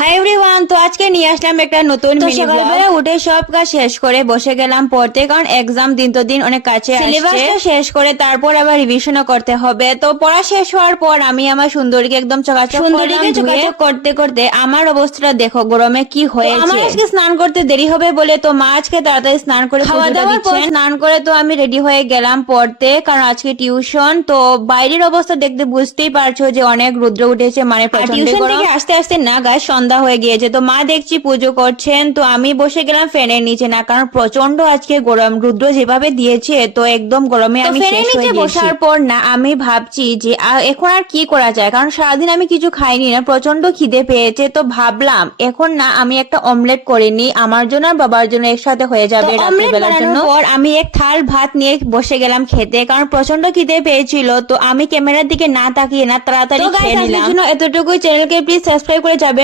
Hi everyone, তো আজকে নিয়ে আসলাম একটা নতুন মিনি ব্লগ। সকালবেলা উঠে সব কাজ শেষ করে বসে গেলাম পড়তে, কারণ এক্সাম দিন তো দিন অনেক কাছে আসছে। সিলেবাসটা শেষ করে তারপর আবার রিভিশনও করতে হবে। তো পড়া শেষ হওয়ার পর আমি আমার সুন্দরীকে একদম চকাচক করতে করতে আমার অবস্থাটা দেখো গরমে কি হয়েছে। আমার আজকে স্নান করতে দেরি হবে বলে তো মা আজকে তাড়াতাড়ি স্নান করে খাওয়া দাওয়ার পর স্নান করে তো আমি রেডি হয়ে গেলাম পড়তে, কারণ আজকে টিউশন। তো বাইরের অবস্থা দেখতে বুঝতেই পারছো যে অনেক রৌদ্র উঠেছে, মানে টিউশন থেকে আস্তে আস্তে না গায়ে সন্ধ্যা হয়ে গিয়েছে। তো মা দেখছি পুজো করছেন, তো আমি বসে গেলাম ফ্যানের নিচে, না কারণ প্রচন্ড আজকে গরম, রৌদ্র যেভাবে দিয়েছে তো একদম গরমে আমি ফ্যানের নিচে বসার পর না আমি ভাবছি যে এখন আর কি করা যায়, কারণ সারাদিন আমি কিছু খাইনি না, প্রচন্ড খিদে পেয়েছে। তো ভাবলাম এখন না আমি একটা অমলেট করে নিই, আমার জন্য আর বাবার জন্য একসাথে হয়ে যাবে রাত্রিবেলার জন্য। পর আমি এক থাল ভাত নিয়ে বসে গেলাম খেতে, কারণ প্রচন্ড খিদে পেয়েছিল। তো আমি ক্যামেরার দিকে না তাকিয়ে না তাড়াতাড়ি খেয়ে নিলাম। এতটুকুই, চ্যানেলকে প্লিজ সাবস্ক্রাইব করে যাবে।